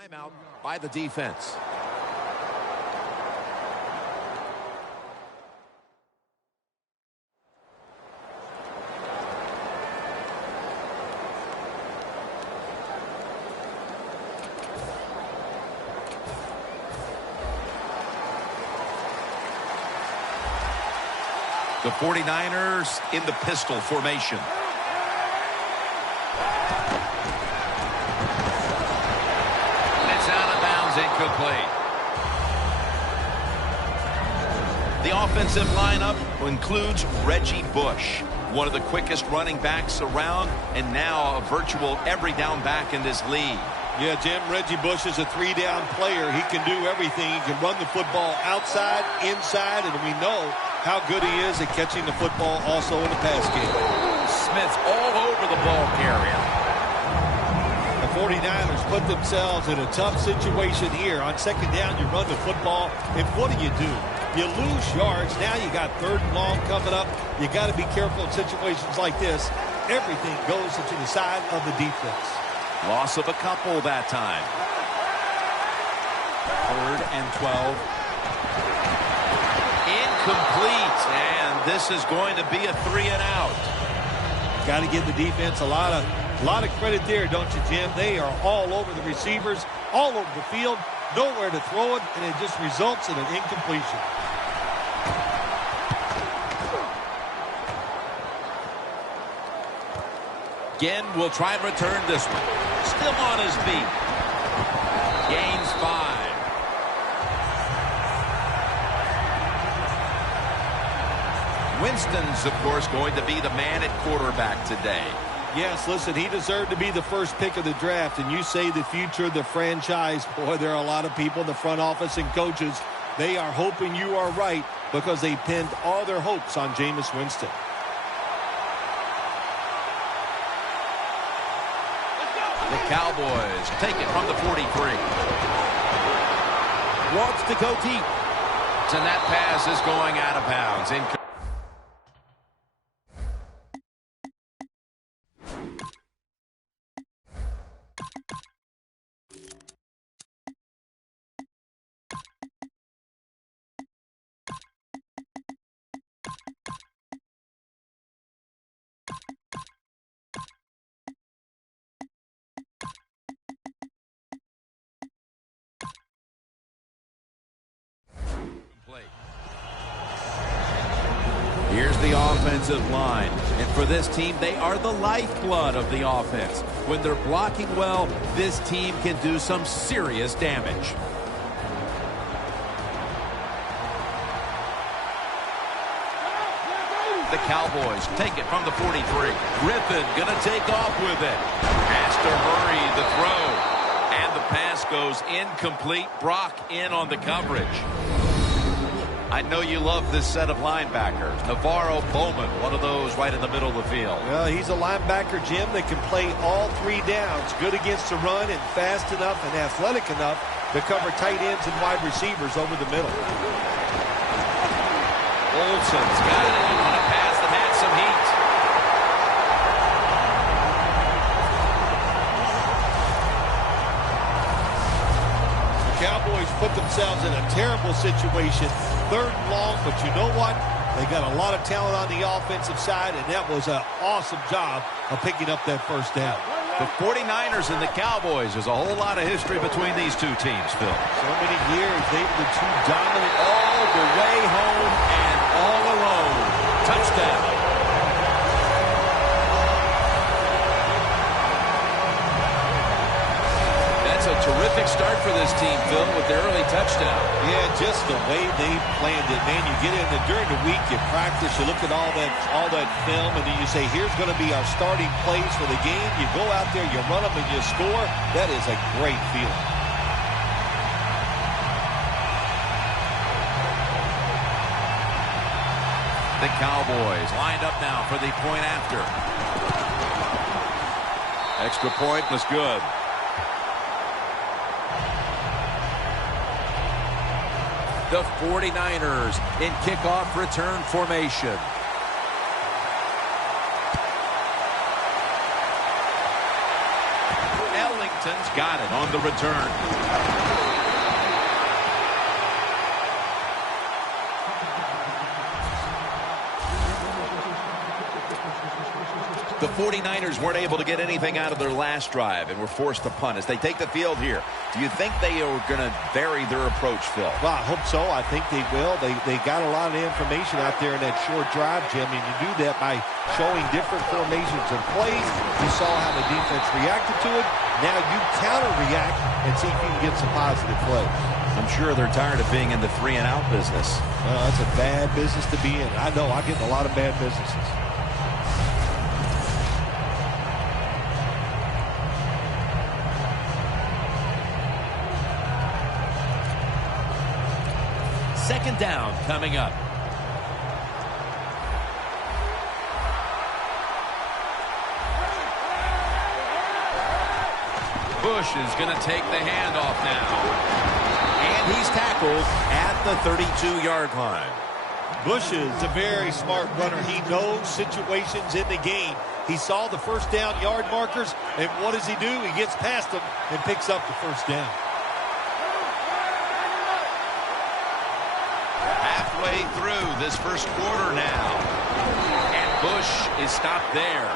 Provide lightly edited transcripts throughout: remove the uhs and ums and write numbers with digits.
Timeout by the defense. The 49ers in the pistol formation. It's out of bounds, incomplete. The offensive lineup includes Reggie Bush, one of the quickest running backs around, and now a virtual every down back in this league. Yeah, Jim, Reggie Bush is a three-down player. He can do everything. He can run the football outside, inside, and we know how good he is at catching the football also in the pass game. Smith all over the ball carrier. The 49ers put themselves in a tough situation here. On second down, you run the football, and what do? You lose yards. Now you got third and long coming up. You got to be careful in situations like this. Everything goes into the side of the defense. Loss of a couple that time. 3rd and 12. Incomplete, and this is going to be a 3-and-out. Got to give the defense a lot of credit there, don't you, Jim? They are all over the receivers, all over the field, nowhere to throw it, and it just results in an incompletion. Again, will try and return this one. Still on his feet. Gains 5. Winston's, of course, going to be the man at quarterback today. Yes, listen, he deserved to be the first pick of the draft, and you say the future of the franchise. Boy, there are a lot of people in the front office and coaches. They are hoping you are right because they pinned all their hopes on Jameis Winston. The Cowboys take it from the 43. Wants to go deep. And that pass is going out of bounds. Here's the offensive line. And for this team, they are the lifeblood of the offense. When they're blocking well, this team can do some serious damage. The Cowboys take it from the 43. Griffin going to take off with it. Has to hurry the throw. And the pass goes incomplete. Brock in on the coverage. I know you love this set of linebackers. Navarro Bowman, one of those right in the middle of the field. Well, he's a linebacker, Jim, that can play all 3 downs. Good against the run and fast enough and athletic enough to cover tight ends and wide receivers over the middle. Olsen's got it on a pass that had some heat. The Cowboys put themselves in a terrible situation. 3rd and long, but you know what? They got a lot of talent on the offensive side, and that was an awesome job of picking up that first down. The 49ers and the Cowboys, there's a whole lot of history between these two teams, Phil. So many years, they were the two dominant all the way home and all alone. Touchdown. That's a terrific start for this team, Phil, with the early touchdown. Yeah, just the way they planned it, man. You get in there during the week, you practice, you look at all that film, and then you say, here's going to be our starting plays for the game. You go out there, you run them, and you score. That is a great feeling. The Cowboys lined up now for the point after. Extra point was good. The 49ers in kickoff return formation. Ellington's got it on the return. The 49ers weren't able to get anything out of their last drive and were forced to punt as they take the field here. Do you think they are going to vary their approach, Phil? Well, I hope so. I think they will. They got a lot of information out there in that short drive, Jim, and you do that by showing different formations and plays. You saw how the defense reacted to it. Now you counter-react and see if you can get some positive plays. I'm sure they're tired of being in the 3-and-out business. That's a bad business to be in. I know. I get in a lot of bad businesses. Second down coming up. Bush is going to take the handoff now. And he's tackled at the 32-yard line. Bush is a very smart runner. He knows situations in the game. He saw the first down yard markers, and what does he do? He gets past them and picks up the first down. Halfway through this first quarter now. And Bush is stopped there.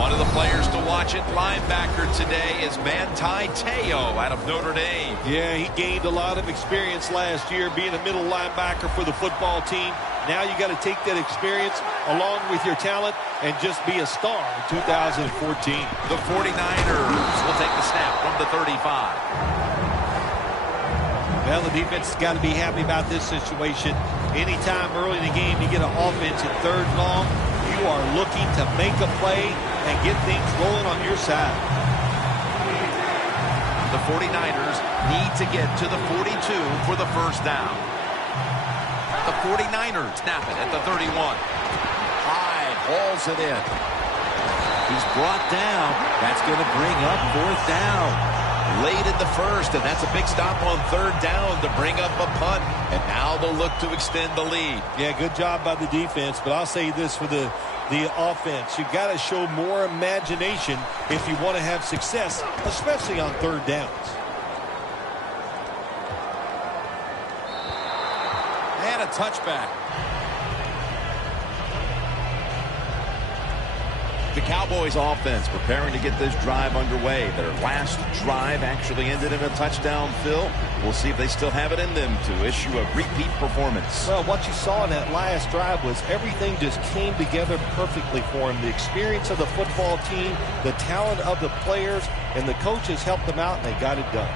One of the players to watch at linebacker today is Manti Te'o out of Notre Dame. Yeah, he gained a lot of experience last year being a middle linebacker for the football team. Now you got to take that experience along with your talent and just be a star in 2014. The 49ers will take the snap from the 35. Well, the defense has got to be happy about this situation. Anytime early in the game you get an offense at 3rd and long, you are looking to make a play and get things rolling on your side. The 49ers need to get to the 42 for the first down. The 49ers snap it at the 31. Hyde hauls it in. He's brought down. That's going to bring up 4th down. Late in the first, and that's a big stop on 3rd down to bring up a punt. And now they'll look to extend the lead. Yeah, good job by the defense, but I'll say this for the offense. You've got to show more imagination if you want to have success, especially on 3rd downs. And a touchback. The Cowboys offense preparing to get this drive underway. Their last drive actually ended in a touchdown, Phil. We'll see if they still have it in them to issue a repeat performance. Well, what you saw in that last drive was everything just came together perfectly for them. The experience of the football team, the talent of the players, and the coaches helped them out, and they got it done.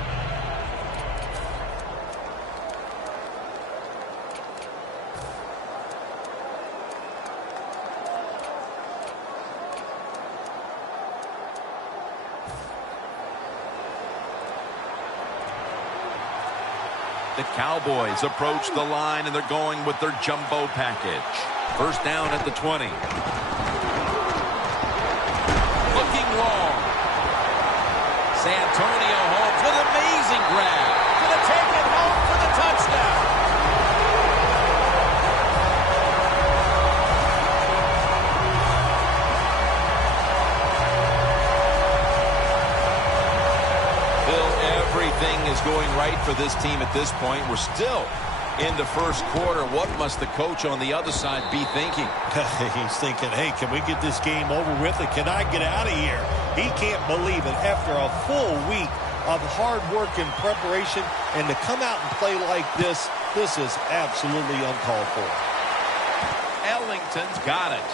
The Cowboys approach the line, and they're going with their jumbo package. First down at the 20. Looking long. Santonio Holmes with an amazing grab. Going to take it home for the touchdown. Everything is going right for this team at this point. We're still in the first quarter. What must the coach on the other side be thinking? He's thinking, hey, can we get this game over with and can I get out of here? He can't believe it. After a full week of hard work and preparation, and to come out and play like this is absolutely uncalled for. Ellington's got it.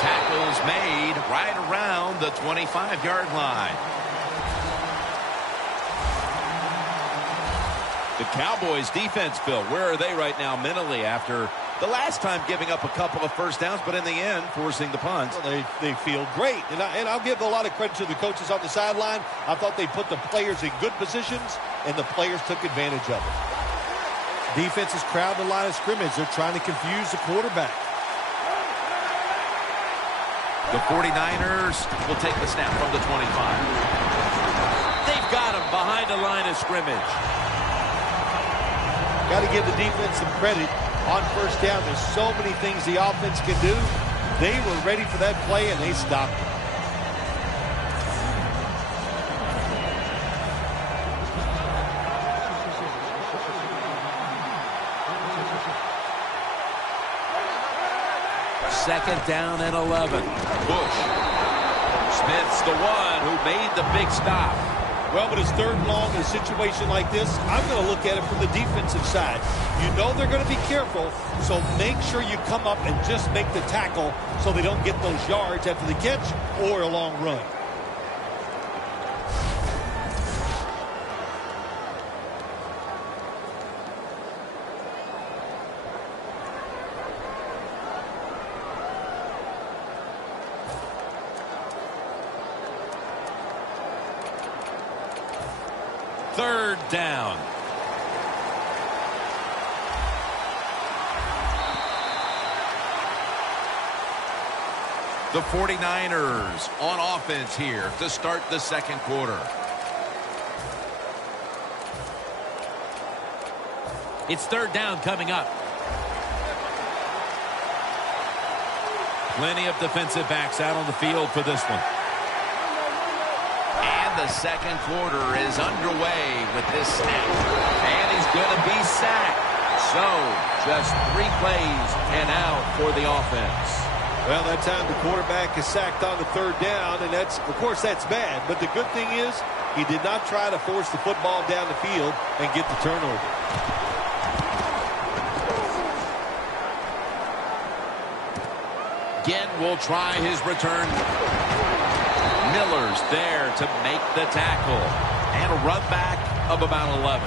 Tackles made right around the 25-yard line. The Cowboys defense, Phil, where are they right now mentally after the last time giving up a couple of first downs, but in the end forcing the punt? Well, they feel great, and I'll give a lot of credit to the coaches on the sideline. I thought they put the players in good positions, and the players took advantage of it. Defense is crowding the line of scrimmage. They're trying to confuse the quarterback. The 49ers will take the snap from the 25. They've got him behind the line of scrimmage. Got to give the defense some credit on first down. There's so many things the offense can do. They were ready for that play, and they stopped it. Second down and 11. Bush. Smith's the one who made the big stop. Well, but it's third and long in a situation like this. I'm going to look at it from the defensive side. You know they're going to be careful, so make sure you come up and just make the tackle so they don't get those yards after the catch or a long run. Third down. The 49ers on offense here to start the second quarter. It's third down coming up. Plenty of defensive backs out on the field for this one. The second quarter is underway with this snap. And he's going to be sacked. So, just 3 plays and out for the offense. Well, that time the quarterback is sacked on the third down, and of course, that's bad. But the good thing is he did not try to force the football down the field and get the turnover. Again, will try his return. Miller's there to make the tackle. And a run back of about 11.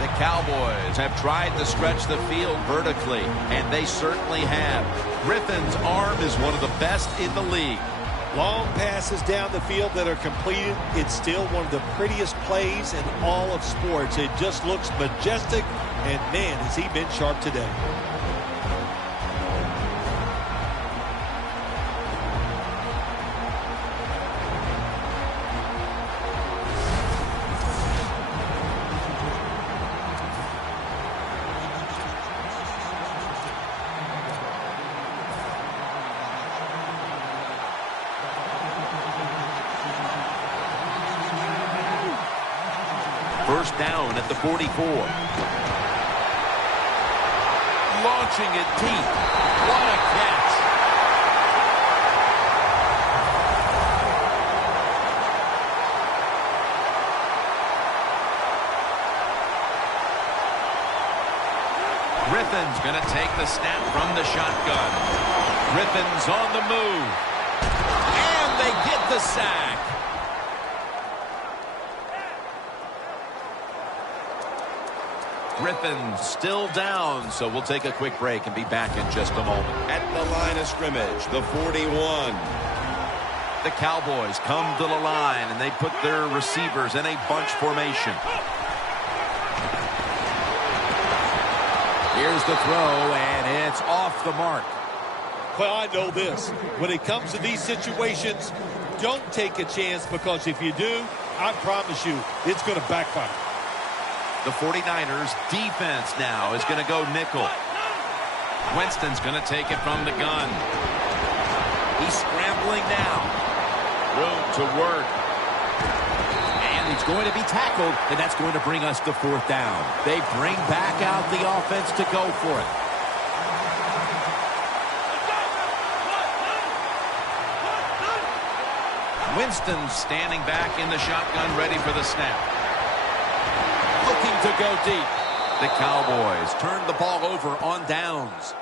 The Cowboys have tried to stretch the field vertically, and they certainly have. Griffin's arm is one of the best in the league. Long passes down the field that are completed. It's still one of the prettiest plays in all of sports. It just looks majestic, and man, has he been sharp today. First down at the 44. Launching it deep. What a catch. Griffin's going to take the snap from the shotgun. Griffin's on the move. And they get the sack. Griffin's still down, so we'll take a quick break and be back in just a moment. At the line of scrimmage, the 41. The Cowboys come to the line, and they put their receivers in a bunch formation. Here's the throw, and it's off the mark. Well, I know this. When it comes to these situations, don't take a chance, because if you do, I promise you, it's going to backfire. The 49ers defense now is going to go nickel. Winston's going to take it from the gun. He's scrambling now. Room to work. And he's going to be tackled, and that's going to bring us to fourth down. They bring back out the offense to go for it. Winston standing back in the shotgun, ready for the snap. Looking to go deep. The Cowboys turn the ball over on downs.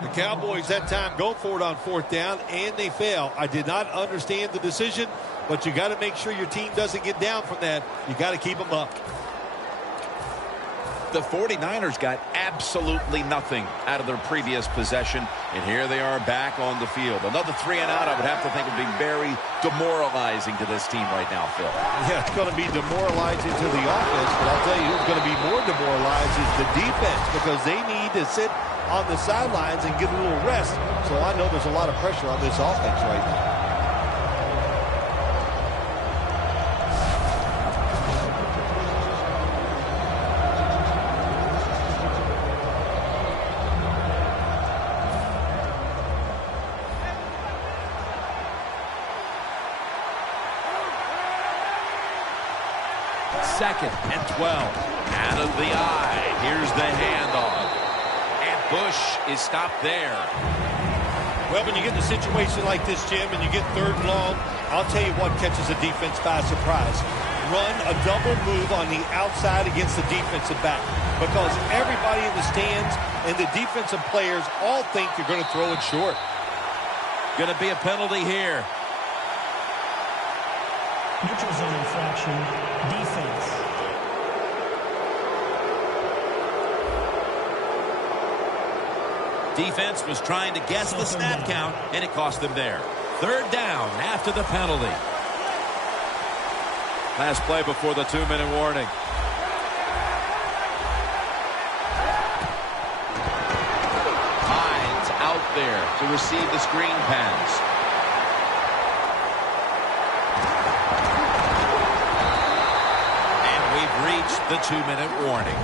The Cowboys that time go for it on fourth down, and they fail. I did not understand the decision, but you got to make sure your team doesn't get down from that. You got to keep them up. The 49ers got absolutely nothing out of their previous possession, and here they are back on the field. Another 3 and out, I would have to think, would be very demoralizing to this team right now, Phil. Yeah, it's going to be demoralizing to the offense, but I'll tell you who's going to be more demoralized is the defense, because they need to sit on the sidelines and get a little rest. So I know there's a lot of pressure on this offense right now. 2nd and 12. Out of the eye. Here's the handoff. And Bush is stopped there. Well, when you get in a situation like this, Jim, and you get 3rd and long, I'll tell you what catches the defense by surprise. Run a double move on the outside against the defensive back, because everybody in the stands and the defensive players all think you're going to throw it short. Going to be a penalty here. Neutral zone infraction, defense. Defense was trying to guess the snap count, and it cost them there. 3rd down after the penalty. Last play before the 2-minute warning. Hines out there to receive the screen pass. And we've reached the 2-minute warning.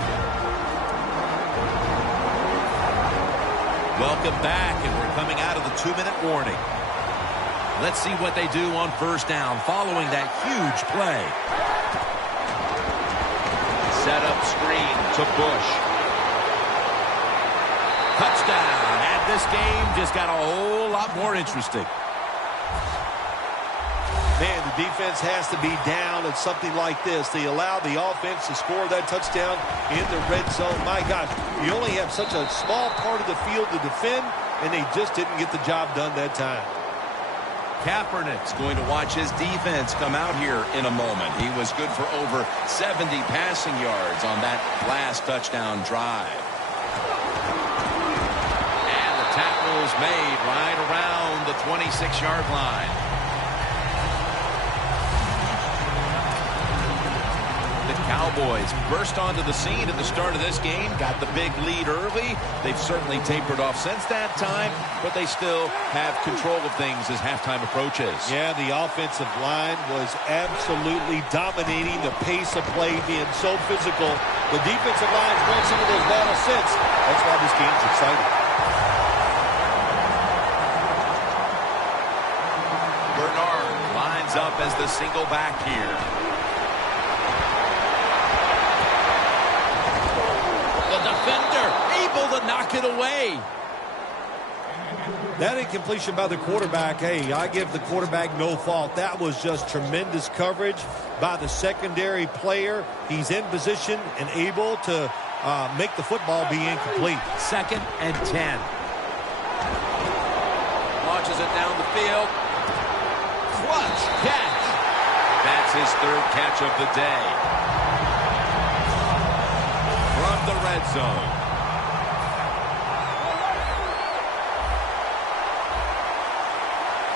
Welcome back, and we're coming out of the 2-minute warning. Let's see what they do on 1st down following that huge play. Set up screen to Bush. Touchdown, and this game just got a whole lot more interesting. Man, the defense has to be down at something like this. They allow the offense to score that touchdown in the red zone. My gosh, you only have such a small part of the field to defend, and they just didn't get the job done that time. Kaepernick's going to watch his defense come out here in a moment. He was good for over 70 passing yards on that last touchdown drive. And the tackle's made right around the 26-yard line. The Cowboys burst onto the scene at the start of this game, got the big lead early. They've certainly tapered off since that time, but they still have control of things as halftime approaches. Yeah, the offensive line was absolutely dominating the pace of play, being so physical. The defensive line's won some of those battles since. That's why this game's exciting. Bernard lines up as the single back here. Defender able to knock it away. That incompletion by the quarterback, hey, I give the quarterback no fault. That was just tremendous coverage by the secondary player. He's in position and able to make the football be incomplete. 2nd and 10. Launches it down the field. Clutch catch. That's his 3rd catch of the day. From the red zone.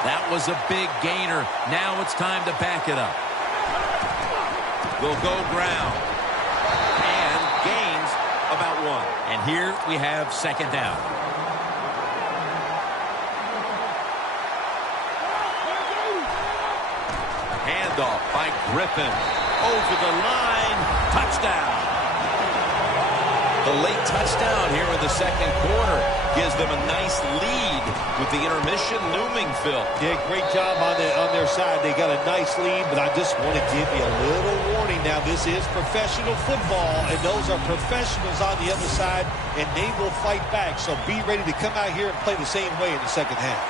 That was a big gainer. Now it's time to back it up. Will go ground. And gains about 1. And here we have 2nd down. Handoff by Griffin. Over the line. Touchdown. The late touchdown here in the 2nd quarter gives them a nice lead with the intermission looming, Phil. Yeah, great job on their side. They got a nice lead, but I just want to give you a little warning now. This is professional football, and those are professionals on the other side, and they will fight back. So be ready to come out here and play the same way in the 2nd half.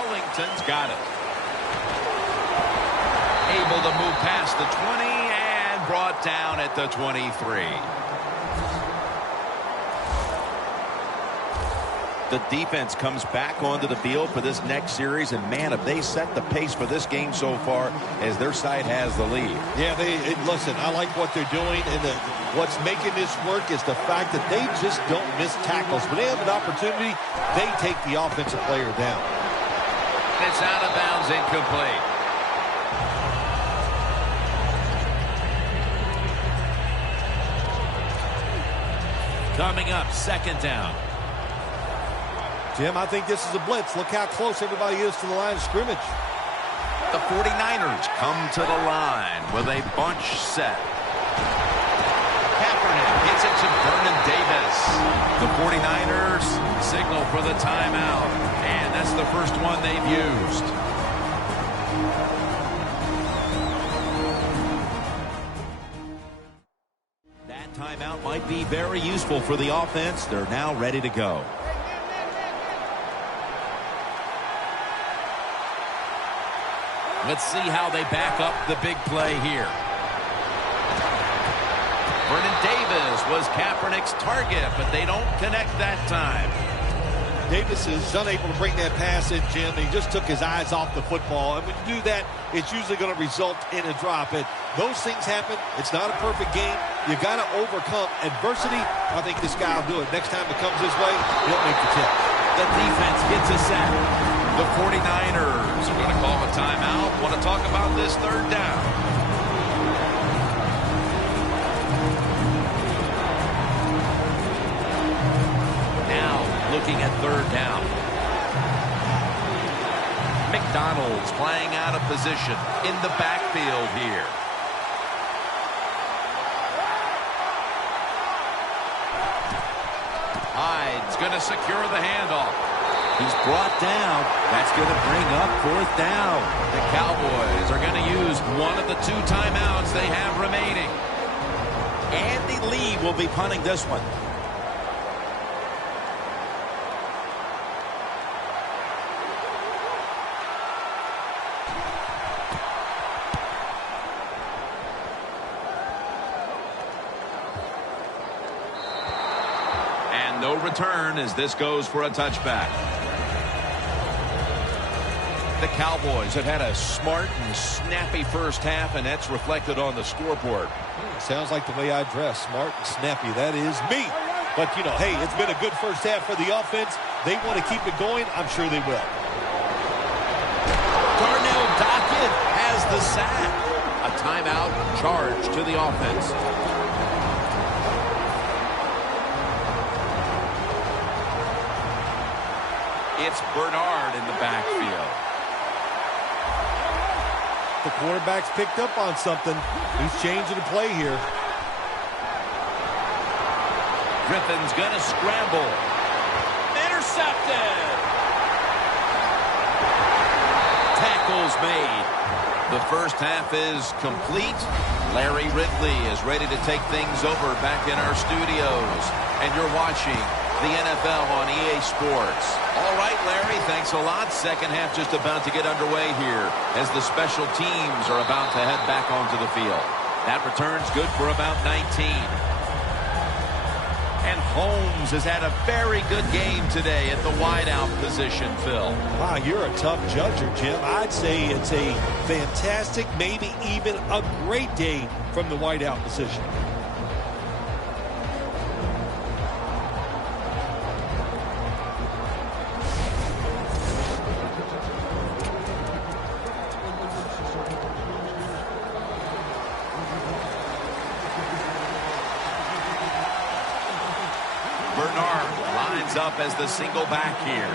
Ellington's got it. Able to move past the 20 and brought down at the 23. The defense comes back onto the field for this next series, and man, have they set the pace for this game so far as their side has the lead. Yeah, listen, I like what they're doing, and what's making this work is the fact that they just don't miss tackles. When they have an opportunity, they take the offensive player down. It's out of bounds, incomplete. Coming up, 2nd down. Jim, I think this is a blitz. Look how close everybody is to the line of scrimmage. The 49ers come to the line with a bunch set. Kaepernick hits it to Vernon Davis. The 49ers signal for the timeout, and that's the first one they've used. That timeout might be very useful for the offense. They're now ready to go. Let's see how they back up the big play here. Vernon Davis was Kaepernick's target, but they don't connect that time. Davis is unable to bring that pass in, Jim. He just took his eyes off the football. And when you do that, it's usually going to result in a drop. And those things happen. It's not a perfect game. You got to overcome adversity. I think this guy will do it. Next time it comes his way, he'll make the catch. The defense gets a sack. The 49ers are going to call a timeout. Want to talk about this third down. Looking at third down. McDonald's playing out of position in the backfield here. Hyde's going to secure the handoff. He's brought down. That's going to bring up fourth down. The Cowboys are going to use one of the 2 timeouts they have remaining. Andy Lee will be punting this one. No return as this goes for a touchback. The Cowboys have had a smart and snappy first half, and that's reflected on the scoreboard. Sounds like the way I dress, smart and snappy. That is me. But, you know, hey, it's been a good first half for the offense. They want to keep it going. I'm sure they will. Darnell Dockett has the sack. A timeout charge to the offense. It's Bernard in the backfield. The quarterback's picked up on something. He's changing the play here. Griffin's going to scramble. Intercepted. Tackles made. The first half is complete. Larry Ridley is ready to take things over back in our studios. And you're watching the NFL on EA Sports. All right, Larry, thanks a lot. Second half just about to get underway here as the special teams are about to head back onto the field. That return's good for about 19. And Holmes has had a very good game today at the wideout position, Phil. Wow, you're a tough judger, Jim. I'd say it's a fantastic, maybe even a great day from the wideout position. Up as the single back here.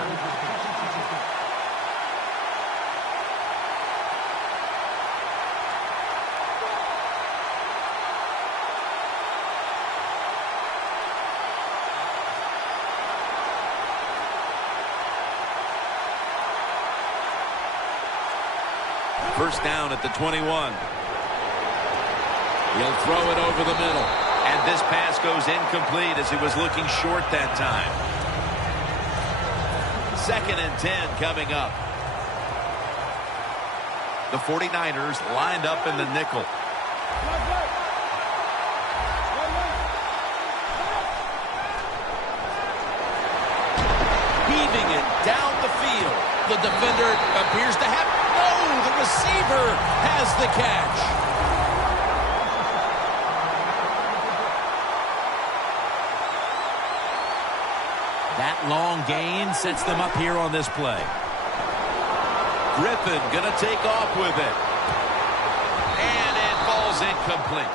First down at the 21. He'll throw it over the middle. And this pass goes incomplete as he was looking short that time. 2nd and 10 coming up. The 49ers lined up in the nickel. Heaving it down the field. The defender appears to have... No, the receiver has the catch. That long gain sets them up here on this play. Griffin going to take off with it. And it falls incomplete.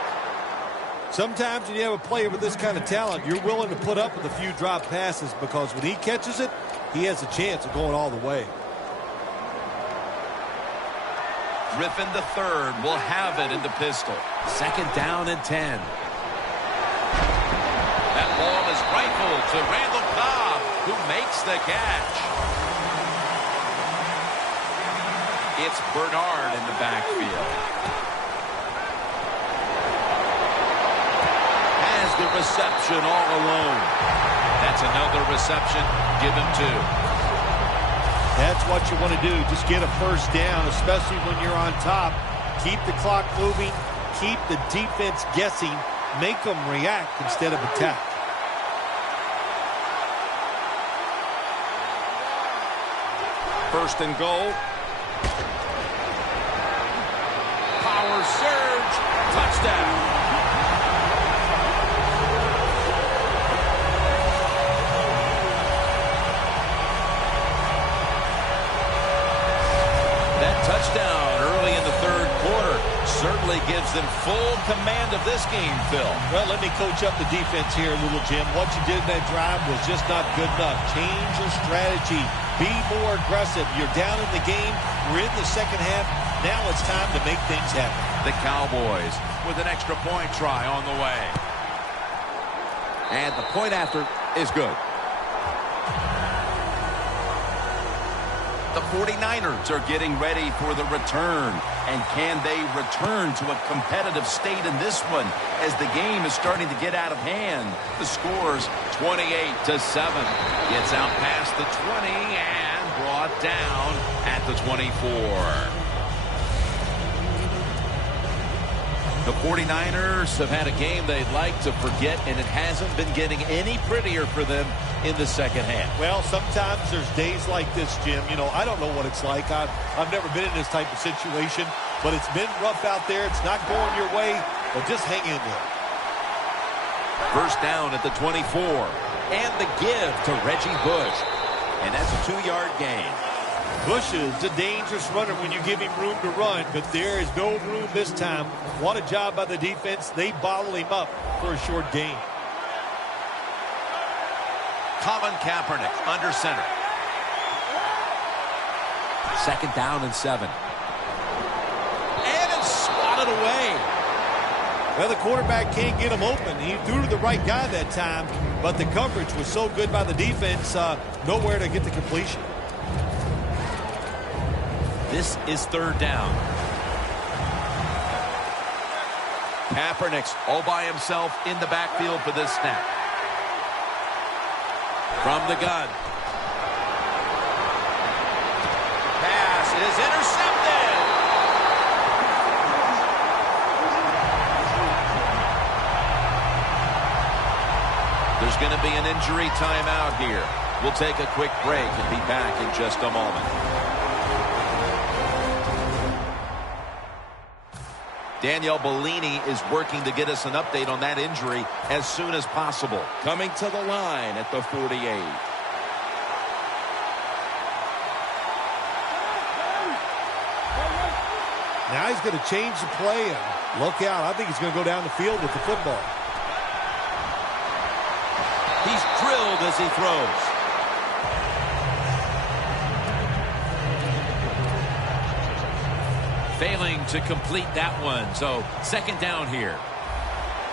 Sometimes when you have a player with this kind of talent, you're willing to put up with a few drop passes because when he catches it, he has a chance of going all the way. Griffin the third will have it in the pistol. 2nd down and 10. That ball is rifled to Randall Cobb, who makes the catch. It's Bernard in the backfield. Has the reception all alone. That's another reception. Give him 2. That's what you want to do. Just get a first down, especially when you're on top. Keep the clock moving. Keep the defense guessing. Make them react instead of attack. First and goal. Power surge. Touchdown. Touchdown early in the third quarter certainly gives them full command of this game, Phil. Well, let me coach up the defense here a little, Jim. What you did in that drive was just not good enough. Change your strategy. Be more aggressive. You're down in the game. We're in the second half. Now it's time to make things happen. The Cowboys with an extra point try on the way. And the point after is good. The 49ers are getting ready for the return. And can they return to a competitive state in this one as the game is starting to get out of hand? The score's 28-7. Gets out past the 20 and brought down at the 24. The 49ers have had a game they'd like to forget, and it hasn't been getting any prettier for them in the second half. Well, sometimes there's days like this, Jim. You know, I don't know what it's like. I've never been in this type of situation, but it's been rough out there. It's not going your way, but just hang in there. First down at the 24, and the give to Reggie Bush, and that's a 2-yard gain. Bush is a dangerous runner when you give him room to run, but there is no room this time. What a job by the defense. They bottle him up for a short gain. Colin Kaepernick under center. Second down and 7. And it's swatted away. Well, the quarterback can't get him open. He threw to the right guy that time, but the coverage was so good by the defense, nowhere to get the completion. This is third down. Kaepernick's all by himself in the backfield for this snap. From the gun. Pass is intercepted. There's going to be an injury timeout here. We'll take a quick break and be back in just a moment. Danielle Bellini is working to get us an update on that injury as soon as possible. Coming to the line at the 48. Now he's going to change the play and look out. I think he's going to go down the field with the football. He's drilled as he throws. Failing to complete that one. So second down here.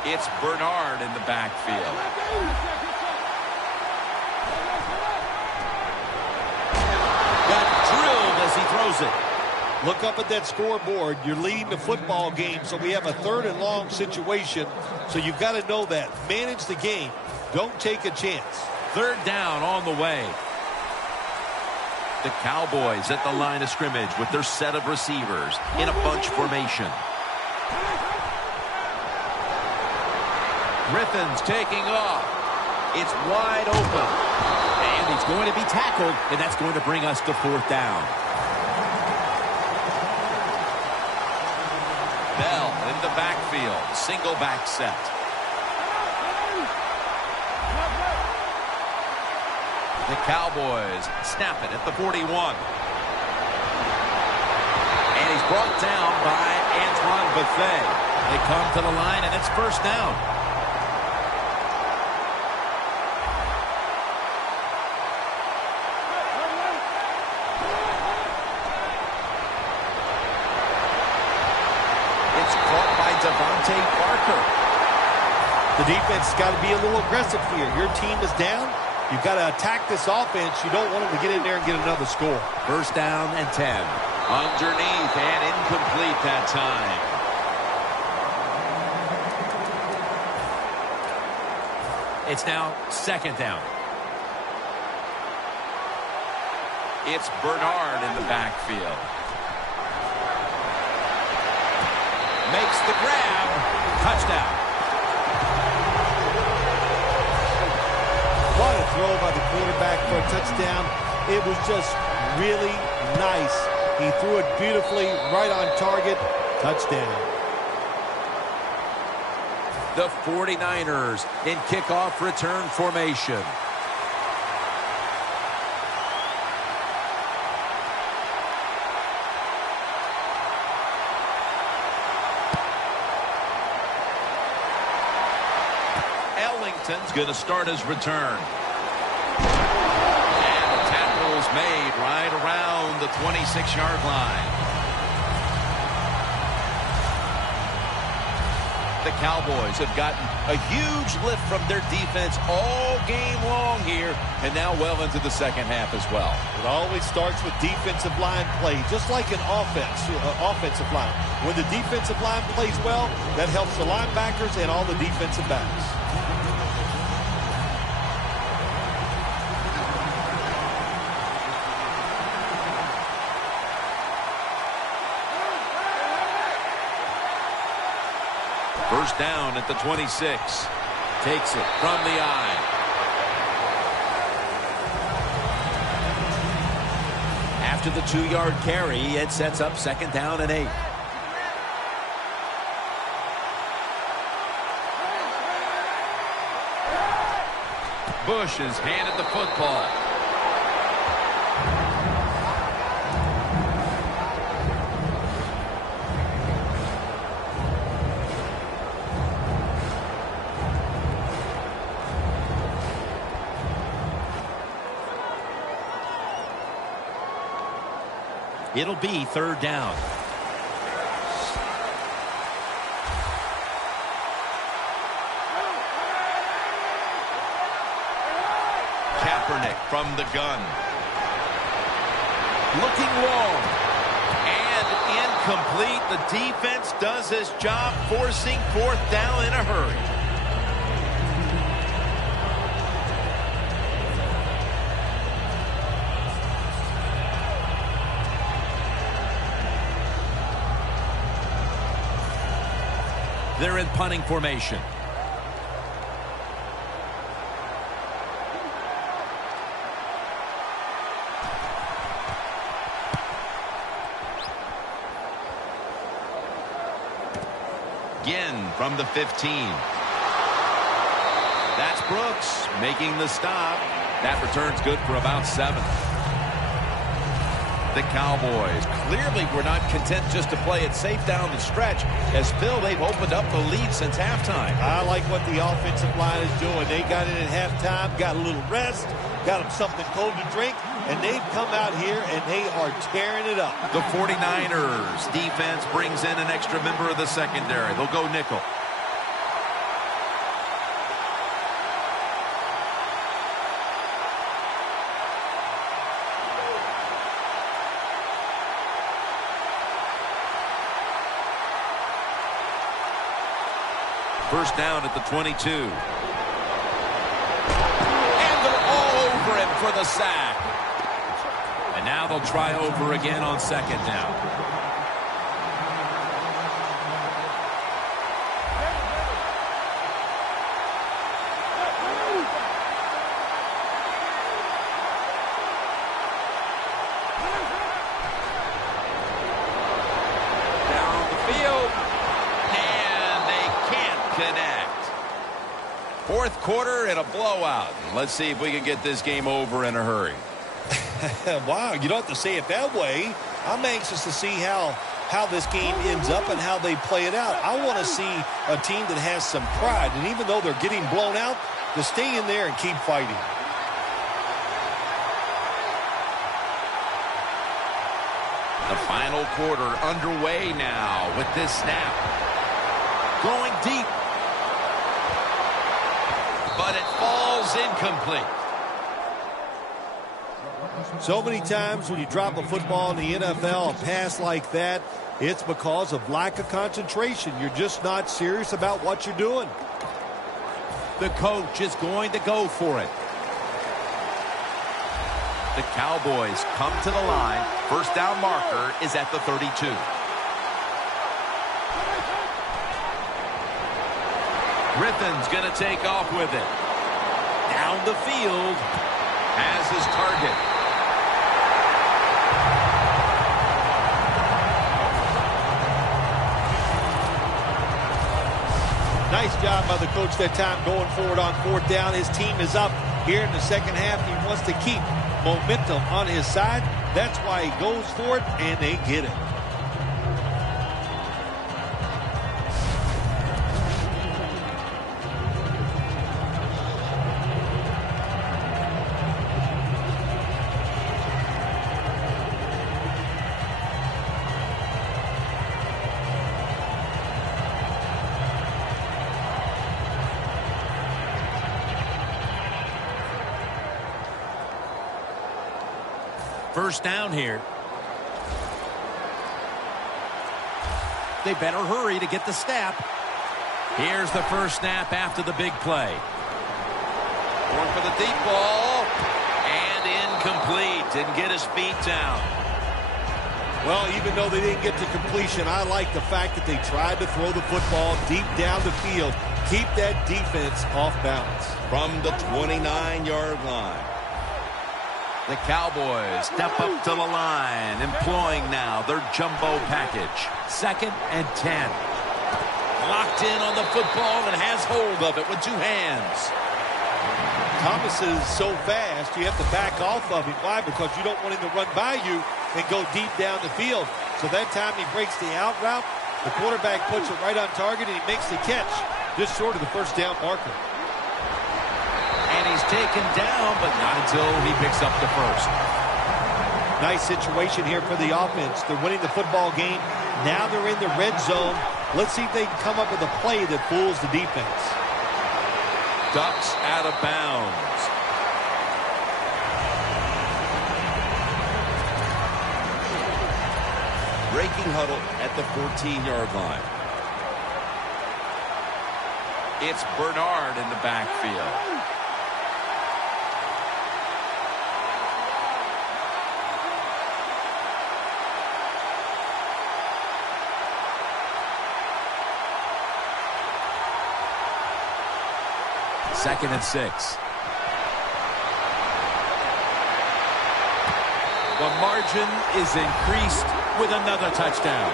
It's Bernard in the backfield. Got drilled as he throws it. Look up at that scoreboard. You're leading the football game, so we have a third and long situation. So you've got to know that. Manage the game. Don't take a chance. Third down on the way. The Cowboys at the line of scrimmage with their set of receivers in a bunch formation. Griffin's taking off. It's wide open. And he's going to be tackled, and that's going to bring us to fourth down. Bell in the backfield. Single back set. The Cowboys snap it at the 41. And he's brought down by Antoine Bethea. They come to the line, and it's first down. It's caught by Devontae Parker. The defense has got to be a little aggressive here. Your team is down. You've got to attack this offense. You don't want them to get in there and get another score. First down and 10. Underneath and incomplete that time. It's now second down. It's Bernard in the backfield. Makes the grab. Touchdown. What a throw by the quarterback for a touchdown. It was just really nice. He threw it beautifully, right on target. Touchdown. The 49ers in kickoff return formation. Ellington's going to start his return. And the tackle's made right around the 26-yard line. The Cowboys have gotten a huge lift from their defense all game long here, and now well into the second half as well. It always starts with defensive line play, just like an offensive line. When the defensive line plays well, that helps the linebackers and all the defensive backs. First down at the 26. Takes it from the eye. After the 2-yard carry, it sets up second down and 8. Bush has handed the football. It'll be third down. Kaepernick from the gun. Looking long. And incomplete. The defense does its job, forcing fourth down in a hurry. They're in punting formation. Again from the 15. That's Brooks making the stop. That return's good for about 7. The Cowboys clearly were not content just to play it safe down the stretch. As Phil, they've opened up the lead since halftime. I like what the offensive line is doing. They got in at halftime, got a little rest, got them something cold to drink, and they've come out here and they are tearing it up. The 49ers defense brings in an extra member of the secondary. They'll go nickel. First down at the 22. And they're all over him for the sack. And now they'll try over again on second down. Down the field. Connect. Fourth quarter and a blowout. Let's see if we can get this game over in a hurry. Wow, you don't have to say it that way. I'm anxious to see how this game ends up and how they play it out. I want to see a team that has some pride, and even though they're getting blown out, to stay in there and keep fighting. The final quarter underway now with this snap. Going deep. But it falls incomplete. So many times when you drop a football in the NFL, a pass like that, it's because of lack of concentration. You're just not serious about what you're doing. The coach is going to go for it. The Cowboys come to the line. First down marker is at the 32. Griffin's going to take off with it. Down the field has his target. Nice job by the coach that time going forward on fourth down. His team is up here in the second half. He wants to keep momentum on his side. That's why he goes for it, and they get it. First down here. They better hurry to get the snap. Here's the first snap after the big play. Going for the deep ball. And incomplete. Didn't get his feet down. Well, even though they didn't get to completion, I like the fact that they tried to throw the football deep down the field. Keep that defense off balance. From the 29-yard line. The Cowboys step up to the line, employing now their jumbo package. 2nd and 10. Locked in on the football and has hold of it with two hands. Thomas is so fast, you have to back off of him. Why? Because you don't want him to run by you and go deep down the field. So that time he breaks the out route. The quarterback puts it right on target, and he makes the catch just short of the first down marker. And he's taken down, but not until he picks up the first. Nice situation here for the offense. They're winning the football game. Now they're in the red zone. Let's see if they can come up with a play that fools the defense. Ducks out of bounds. Breaking huddle at the 14-yard line. It's Bernard in the backfield. Second and 6. The margin is increased with another touchdown.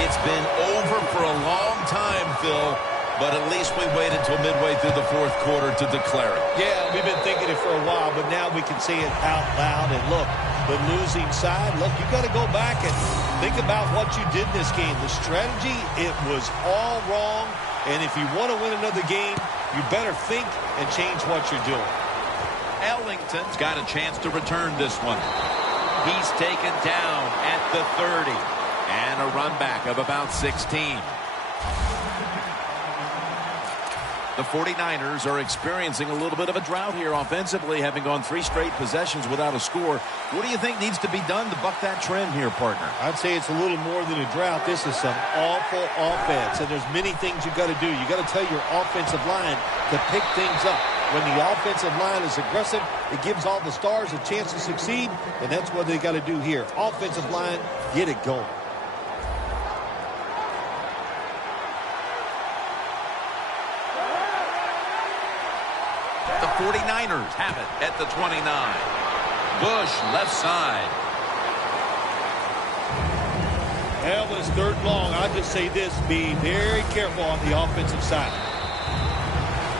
It's been over for a long time, Phil, but at least we waited until midway through the fourth quarter to declare it. Yeah, we've been thinking it for a while, but now we can say it out loud. And look, the losing side, look, you got to go back and think about what you did in this game. The strategy, it was all wrong. And if you want to win another game, you better think and change what you're doing. Ellington's got a chance to return this one. He's taken down at the 30. And a run back of about 16. The 49ers are experiencing a little bit of a drought here offensively, having gone 3 straight possessions without a score. What do you think needs to be done to buck that trend here, partner? I'd say it's a little more than a drought. This is some awful offense, and there's many things you got to do. You got to tell your offensive line to pick things up. When the offensive line is aggressive, it gives all the stars a chance to succeed, and that's what they got to do here. Offensive line, get it going. The 49ers have it at the 29. Bush left side. Well, when it's 3rd and long, I'll just say this, be very careful on the offensive side.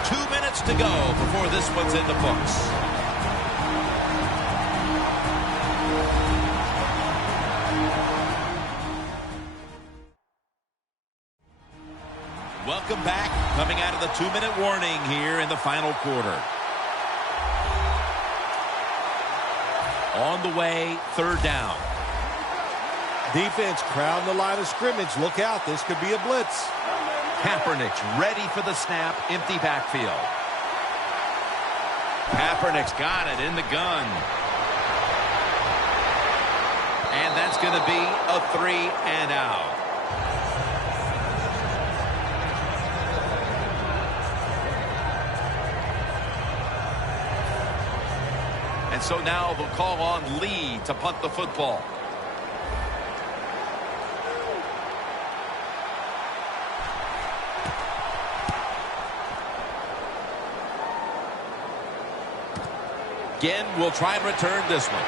2 minutes to go before this one's in the books. Welcome back. Coming out of the 2-minute warning here in the final quarter. On the way, 3rd down. Defense crowding the line of scrimmage. Look out. This could be a blitz. Kaepernick ready for the snap. Empty backfield. Kaepernick's got it in the gun. And that's going to be a 3 and out. And so now they'll call on Lee to punt the football. Again, we'll try and return this one.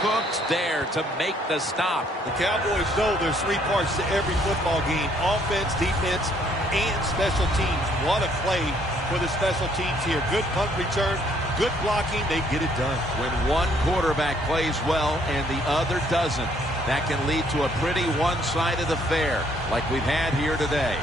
Cook's there to make the stop. The Cowboys know there's 3 parts to every football game: offense, defense, and special teams. What a play for the special teams here. Good punt return, good blocking. They get it done. When one quarterback plays well and the other doesn't, that can lead to a pretty one-sided affair like we've had here today.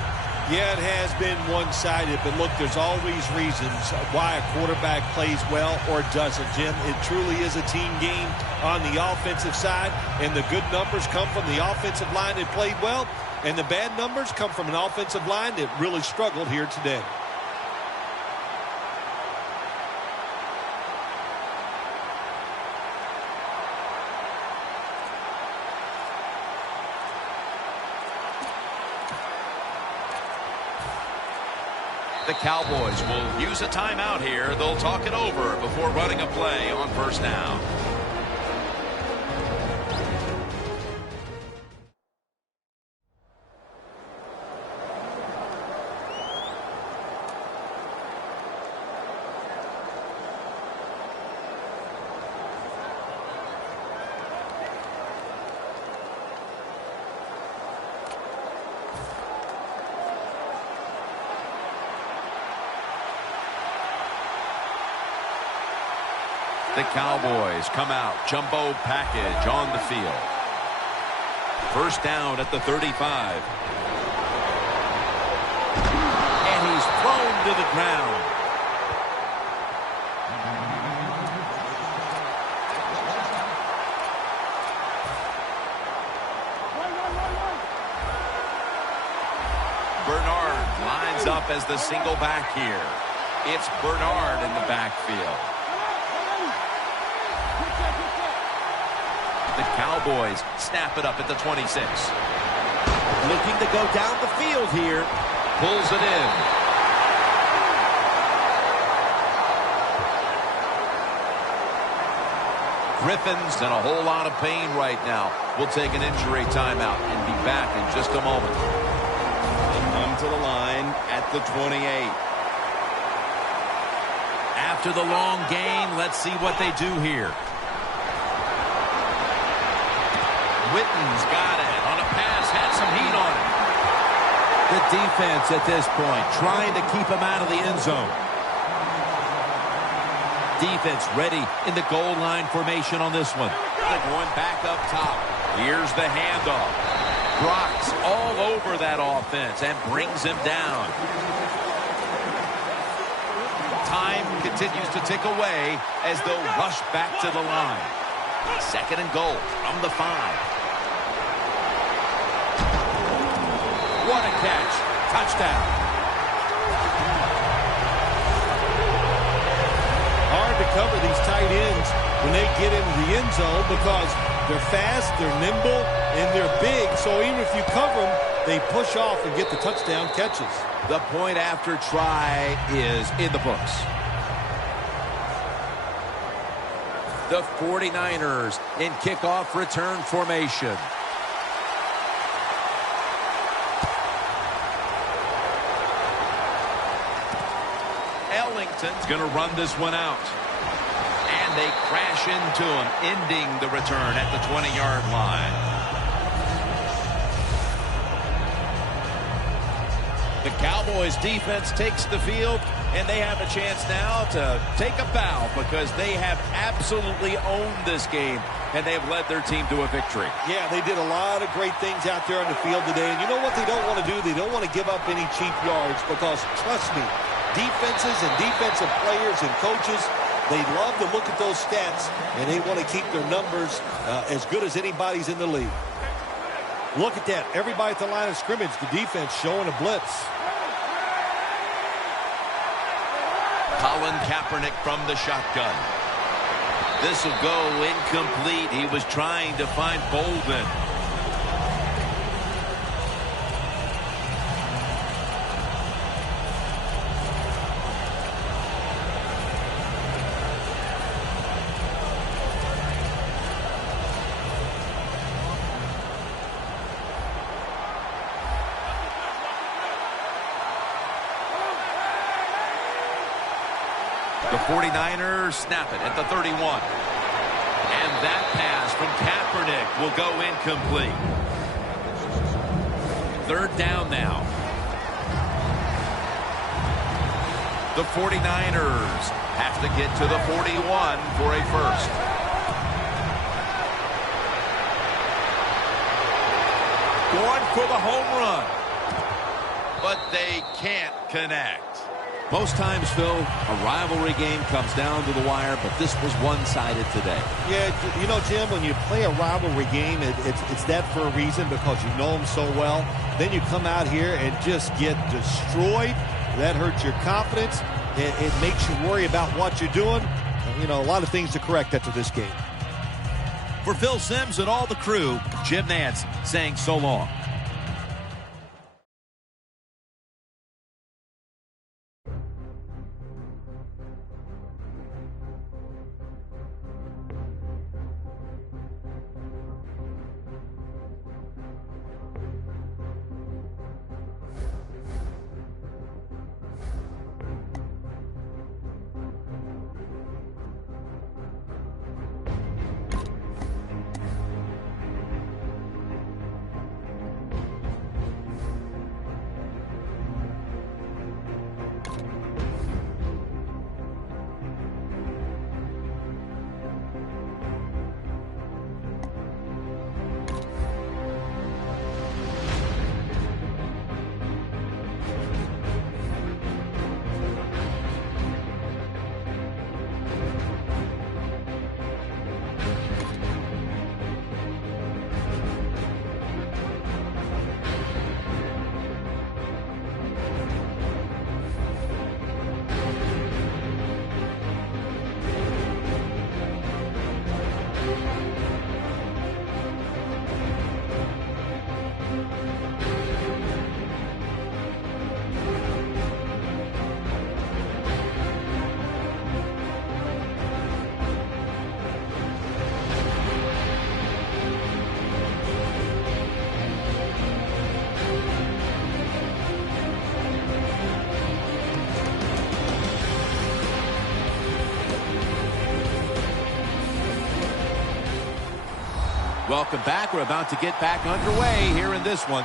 Yeah, it has been one-sided, but look, there's always reasons why a quarterback plays well or doesn't, Jim. It truly is a team game on the offensive side, and the good numbers come from the offensive line that played well, and the bad numbers come from an offensive line that really struggled here today. The Cowboys will use a timeout here. They'll talk it over before running a play on first down. The Cowboys come out, jumbo package on the field. First down at the 35. And he's thrown to the ground. Bernard lines up as the single back here. It's Bernard in the backfield. The Cowboys snap it up at the 26. Looking to go down the field here. Pulls it in. Griffin's in a whole lot of pain right now. We'll take an injury timeout and be back in just a moment. They come to the line at the 28. After the long gain, let's see what they do here. Witten's got it on a pass, had some heat on it. The defense at this point trying to keep him out of the end zone. Defense ready in the goal line formation on this one. They're going back up top. Here's the handoff. Brock's all over that offense and brings him down. Time continues to tick away as they'll rush back to the line. Second and goal from the 5. What a catch. Touchdown. Hard to cover these tight ends when they get into the end zone because they're fast, they're nimble, and they're big. So even if you cover them, they push off and get the touchdown catches. The point after try is in the books. The 49ers in kickoff return formation. Ellington's going to run this one out. And they crash into him, ending the return at the 20-yard line. The Cowboys defense takes the field, and they have a chance now to take a bow because they have absolutely owned this game, and they have led their team to a victory. Yeah, they did a lot of great things out there on the field today, and you know what they don't want to do? They don't want to give up any cheap yards because, trust me, defenses and defensive players and coaches, they love to look at those stats, and they want to keep their numbers as good as anybody's in the league. Look at that. Everybody at the line of scrimmage, the defense showing a blitz. Colin Kaepernick from the shotgun. This will go incomplete. He was trying to find Bolden. The 49ers snap it at the 31. And that pass from Kaepernick will go incomplete. Third down now. The 49ers have to get to the 41 for a first. Going for the home run. But they can't connect. Most times, Phil, a rivalry game comes down to the wire, but this was one-sided today. Yeah, you know, Jim, when you play a rivalry game, it's that for a reason because you know them so well. Then you come out here and just get destroyed. That hurts your confidence. It makes you worry about what you're doing. You know, a lot of things to correct after this game. For Phil Simms and all the crew, Jim Nantz saying so long. Welcome back. We're about to get back underway here in this one.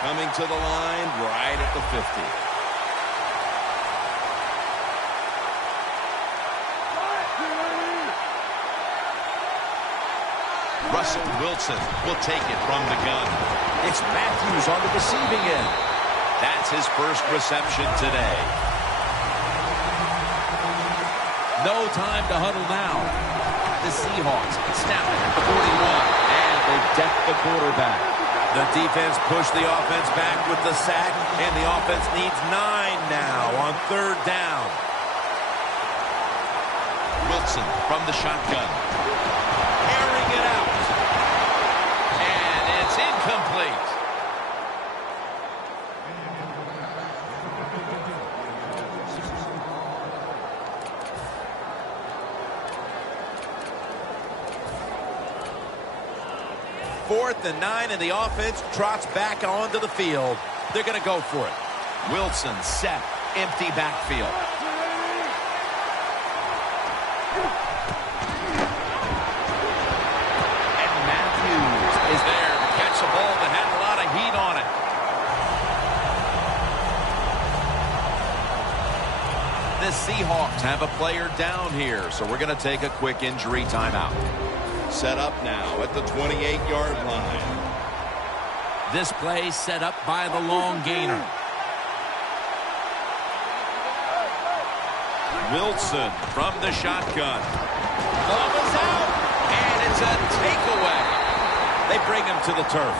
Coming to the line right at the 50. Russell Wilson will take it from the gun. It's Matthews on the receiving end. That's his first reception today. No time to huddle now. The Seahawks snap it at the 41. And they deck the quarterback. The defense pushed the offense back with the sack. And the offense needs 9 now on third down. Wilson from the shotgun. Airing it out. Incomplete. Fourth and 9, and the offense trots back onto the field. They're going to go for it. Wilson set, empty backfield. And Matthews is there. A ball that had a lot of heat on it. The Seahawks have a player down here, so we're going to take a quick injury timeout. Set up now at the 28-yard line. This play set up by the long gainer. Wilson from the shotgun. Ball is out, and it's a takeaway. They bring him to the turf.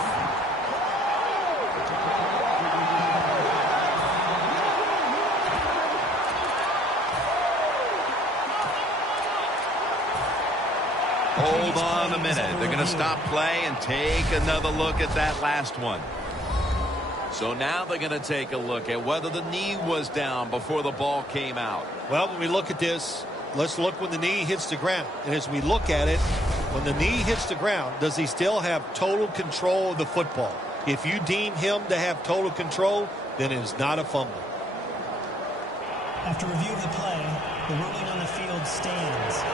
Hold on a minute. They're going to stop play and take another look at that last one. So now they're going to take a look at whether the knee was down before the ball came out. Well, when we look at this, let's look when the knee hits the ground. And as we look at it, when the knee hits the ground, does he still have total control of the football? If you deem him to have total control, then it is not a fumble. After review of the play, the ruling on the field stands.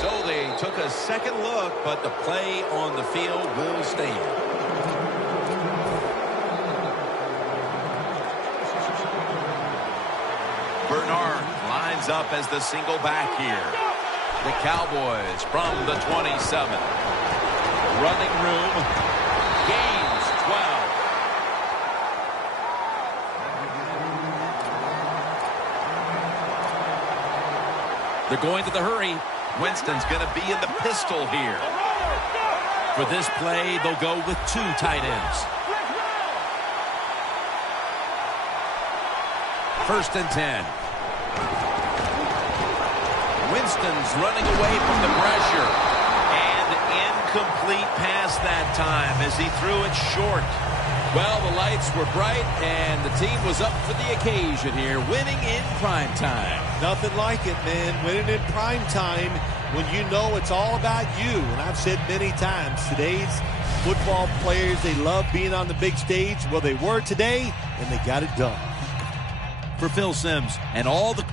So they took a second look, but the play on the field will stand. Bernard lines up as the single back here. The Cowboys from the 27. Running room. Gains 12. They're going to the hurry. Winston's going to be in the pistol here. For this play, they'll go with 2 tight ends. 1st and 10. Winston's running away from the pressure. And incomplete pass that time as he threw it short. Well, the lights were bright, and the team was up for the occasion here, winning in prime time. Nothing like it, man. Winning in prime time when you know it's all about you. And I've said many times, today's football players, they love being on the big stage. Well, they were today, and they got it done. For Phil Simms and all the